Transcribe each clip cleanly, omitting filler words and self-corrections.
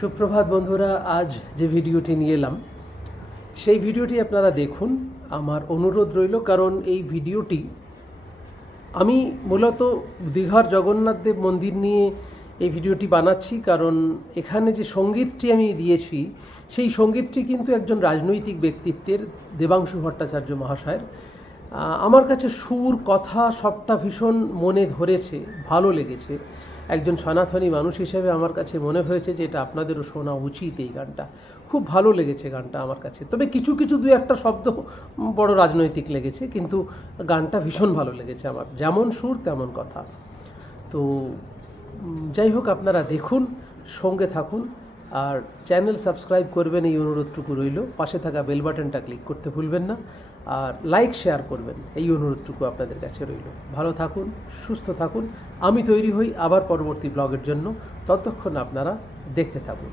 সুপ্রভাত বন্ধুরা, আজ যে ভিডিওটি নিয়ে এলাম সেই ভিডিওটি আপনারা দেখুন। আমার অনুরোধ রইল, কারণ এই ভিডিওটি আমি মূলত দীঘার জগন্নাথ দেব মন্দির নিয়ে এই ভিডিওটি বানাচ্ছি। কারণ এখানে যে সঙ্গীতটি আমি দিয়েছি সেই সঙ্গীতটি কিন্তু একজন রাজনৈতিক ব্যক্তিত্বের, দেবাংশু ভট্টাচার্য মহাশয়ের। আমার কাছে সুর, কথা সবটা ভীষণ মনে ধরেছে, ভালো লেগেছে। একজন সনাতনী মানুষ হিসেবে আমার কাছে মনে হয়েছে যে এটা আপনাদেরও শোনা উচিত। এই গানটা খুব ভালো লেগেছে গানটা আমার কাছে। তবে কিছু দু একটা শব্দ বড় রাজনৈতিক লেগেছে, কিন্তু গানটা ভীষণ ভালো লেগেছে আমার, যেমন সুর তেমন কথা। তো যাই হোক, আপনারা দেখুন, সঙ্গে থাকুন, আর চ্যানেল সাবস্ক্রাইব করবেন এই অনুরোধটুকু রইল। পাশে থাকা বেল বাটনটা ক্লিক করতে ভুলবেন না, আর লাইক শেয়ার করবেন এই অনুরোধটুকু আপনাদের কাছে রইল। ভালো থাকুন, সুস্থ থাকুন। আমি তৈরি হই আবার পরবর্তী ব্লগের জন্য। ততক্ষণ আপনারা দেখতে থাকুন।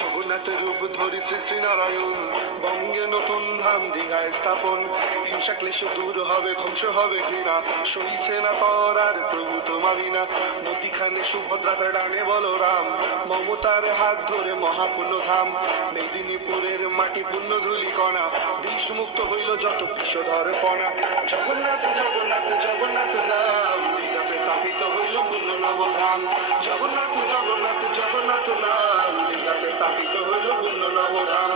জগন্নাথের রূপ ধরি শ্রী শ্রীনারায়ণ, বঙ্গে নতুন ধাম দীঘায় স্থাপন। হিংসা ক্লেশ দূর হবে, ধ্বংস হবে ঘৃণা, সইছে না করার প্রভু তোমার বিনা। নদীখানে সুভদ্রাতার ডানে বলরাম, মমতার হাত ধরে মহাপুণ্য ধাম। মেদিনীপুরের মাটি পুণ্য ধুলি কণা, বিষ মুক্ত হইল যত বিষধর কণা। জগন্নাথ জগন্নাথ জগন্নাথ নাম, দীঘাতে স্থাপিত হইল পুণ্য নবধাম। জগন্নাথ জগন্নাথ জগন্নাথ নাম, দীঘাতে স্থাপিত হইল পুণ্য নবধাম।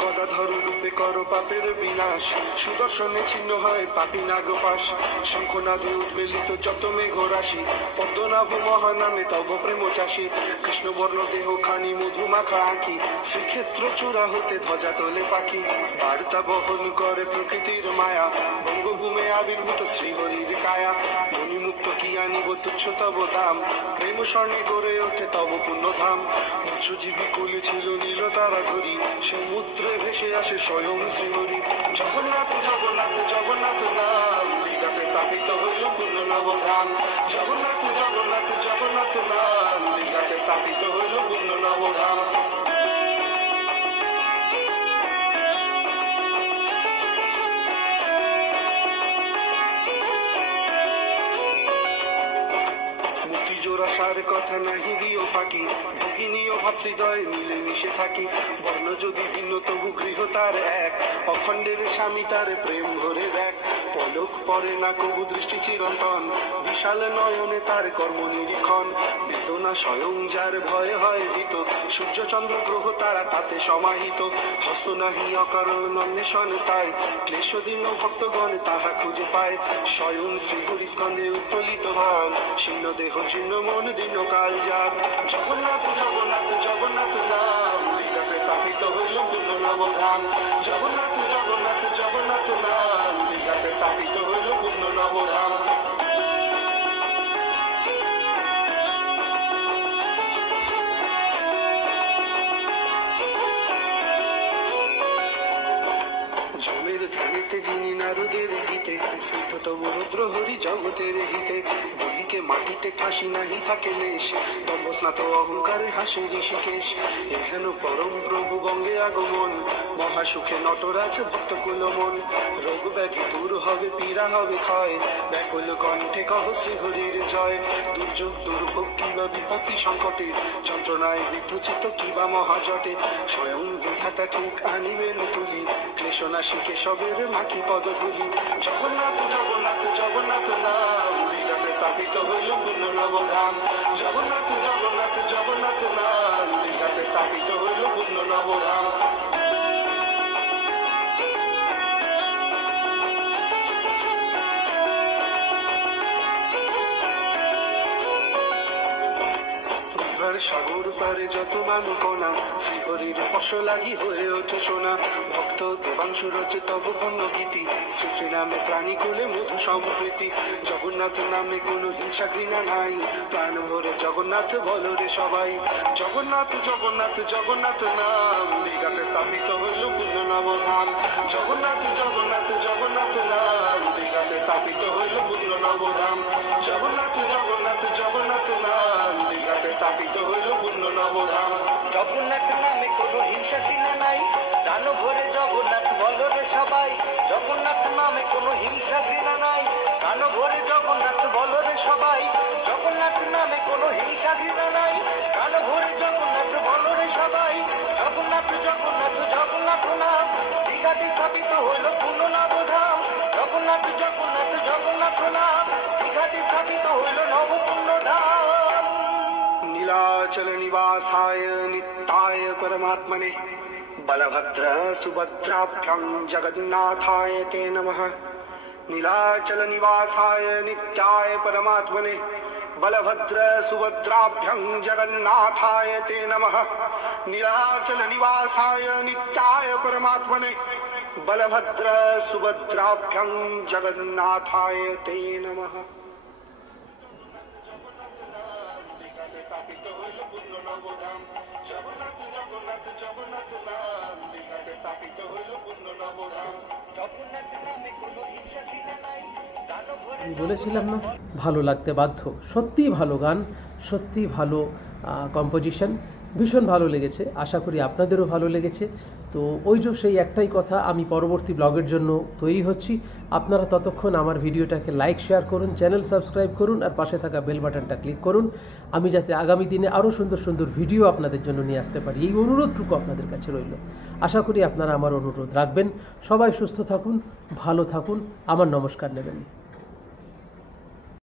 গদাধর রূপে করো পাপের বিনাশ, সুদর্শনে ছিন্ন হয় পাপী নাগপাশ। শঙ্খনাদে উদ্বেলিত যত মেঘ রাশি, পদ্মনাভ মহানামে তব প্রেম চাষী। কৃষ্ণবর্ণ দেহ খানি মধুমাখা আঁখি, শ্রীক্ষেত্র চূড়া হতে ধ্বজা তোলে পাখি। বার্তা বহন করে প্রকৃতির মায়া, বঙ্গভূমে আবির্ভূত শ্রীহরির কায়া। মণিমুক্ত কি আনিব তুচ্ছ তব দাম, প্রেম স্বর্ণে গড়ে ওঠে তব পুণ্যধাম। মৎস্যজীবী কুলে ছিল নীল তারা ঘুরি, সমুদ্রে ভেসে আসে স্বয়ং শ্রীহরি। জগন্নাথ জগন্নাথ জগন্নাথ নাম, দীঘাতে স্থাপিত হইল পুণ্য নবধাম। জগন্নাথ জগন্নাথ জগন্নাথ নাম, দীঘাতে স্থাপিত হইল পুণ্য নবধাম। জোড়াসার কথা নাহি দিও ফাঁকি, ভগিনী ও ভাতৃদয় মিলে মিশে থাকি। বর্ণ যদি ভিন্ন তবু গৃহ তার এক, অখণ্ডের স্বামী তার প্রেম ভরে দেখ। পলক পরে না কবু দৃষ্টি চিরন্তন, বিশাল নয়নে তার কর্ম নিরীক্ষণ। বেদনা স্বয়ং যার ভয়ে হয় ভীত, সূর্য চন্দ্র গ্রহ তারা তাতে সমাহিত। হস্ত নাহি অকারণ অন্বেষণ তাই, ক্লেশ দীন ভক্তগণ তাহা খুঁজে পায়। স্বয়ং শ্রীহরি স্কন্ধে উত্তোলিত হন, শীর্ণ দেহ ছিন্ন মন দীন কাল যার। জগন্নাথ জগন্নাথ জগন্নাথ নাম, দীঘাতে স্থাপিত হইল পুণ্য নবধাম। জগন্নাথ জগন্নাথ জগন্নাথ নাম, দীঘাতে স্থাপিত হইল পুণ্য নবধাম। জমের ধ্যানেতে যিনি নারদের গীতে, স্নিগ্ধ তব রুদ্র হরি জগতের হিতে। বলিকে মাটিতে ঠাসি নাহি থাকে লেশ, দম্ভস্নাত অহংকারে হাসে ঋষিকেশ। এহেন পরম প্রভু বঙ্গে আগমন, মহাসুখে নটরাজ ভক্ত কুলমন। রোগ ব্যাধি দূর হবে, পীড়া হবে ক্ষয়, ব্যাকুল কণ্ঠে কহ শ্রীহরির জয়। দুর্যোগ দুর্ভোগ কিবা বিপত্তি সংকটে, যন্ত্রণায় বিদ্ধ চিত্ত কিবা মহাজটে। স্বয়ং বিধাতা ঠিক আনিবেন তুলি, ক্লেশনাশিকে সবের মাখি পদধূলি। জগন্নাথ জগন্নাথ জগন্নাথ নাম, দীঘাতে স্থাপিত হইল পুণ্য নবধাম। জগন্নাথ জগন্নাথ জগন্নাথ নাম, দীঘাতে স্থাপিত হইল পুণ্য নবধাম। সাগর পারে যত মানকণা, শ্রীহরির স্পর্শ লাগি হয়ে ওঠে সোনা। ভক্ত দেবাংশু রচে তব পূর্ণ গীতি, শ্রী শ্রী নামে প্রাণী কুলে মধু সম্প্রীতি। জগন্নাথ নামে কোনো হিংসা ঘৃণা নাই, প্রাণ ভরে জগন্নাথ বলো রে সবাই। জগন্নাথ জগন্নাথ জগন্নাথ নাম, দীঘাতে স্থাপিত হইল পুণ্য নবধাম। জগন্নাথ জগন্নাথ জগন্নাথ নাম, দীঘাতে স্থাপিত হইল পুণ্য নবধাম। জগন্নাথ জগন্নাথ জগন্নাথ নাম, দীঘাতে স্থাপিত হইল পুণ্য নবধাম। জগন্নাথ নামে কোনো হিংসা ঘৃণা নাই, প্রাণ ভরে জগন্নাথ বলো রে সবাই। জগন্নাথ নামে কোনো হিংসা ঘৃণা নাই, প্রাণ ভরে জগন্নাথ বলো রে সবাই। জগন্নাথ নামে কোনো হিংসা ঘৃণা নাই, প্রাণ ভরে জগন্নাথ বলো রে সবাই। জগন্নাথ জগন্নাথ জগন্নাথ নাম, দীঘাতে স্থাপিত হইল পুণ্য নবধাম। জগন্নাথ জগন্নাথ জগন্নাথ নাম, দীঘাতে স্থাপিত হইল নব পুণ্যধাম। नीलाचल निवासाय नित्याय परमात्मने, बलभद्र सुभद्राभ्यां जगन्नाथाय ते नमः। नीलाचल निवासाय नित्याय परमात्मने, बलभद्र सुभद्राभ्यां जगन्नाथाय ते नमः। नीलाचल निवासाय नित्याय परमात्मने, बलभद्र सुभद्राभ्यां जगन्नाथाय ते नमः। স্থাপিত হইল পুণ্য নবধাম। জগন্নাথ জগন্নাথ জগন্নাথ নাম, দীঘাতে স্থাপিত হইল পুণ্য নবধাম। জগন্নাথ নামে কোনো হিংসা ঘৃণা নাই, প্রাণ ভরে আমি বলেছিলাম না, ভালো লাগতে বাধ্য। সত্যিই ভালো গান, সত্যিই ভালো কম্পোজিশন, ভীষণ ভালো লেগেছে। আশা করি আপনাদেরও ভালো লেগেছে। তো ওই যে সেই একটাই কথা, আমি পরবর্তী ব্লগের জন্য তৈরি হচ্ছি। আপনারা ততক্ষণ আমার ভিডিওটাকে লাইক শেয়ার করুন, চ্যানেল সাবস্ক্রাইব করুন, আর পাশে থাকা বেল বাটনটা ক্লিক করুন, আমি যাতে আগামী দিনে আরও সুন্দর সুন্দর ভিডিও আপনাদের জন্য নিয়ে আসতে পারি। এই অনুরোধটুকু আপনাদের কাছে রইল। আশা করি আপনারা আমার অনুরোধ রাখবেন। সবাই সুস্থ থাকুন, ভালো থাকুন, আমার নমস্কার নেবেন।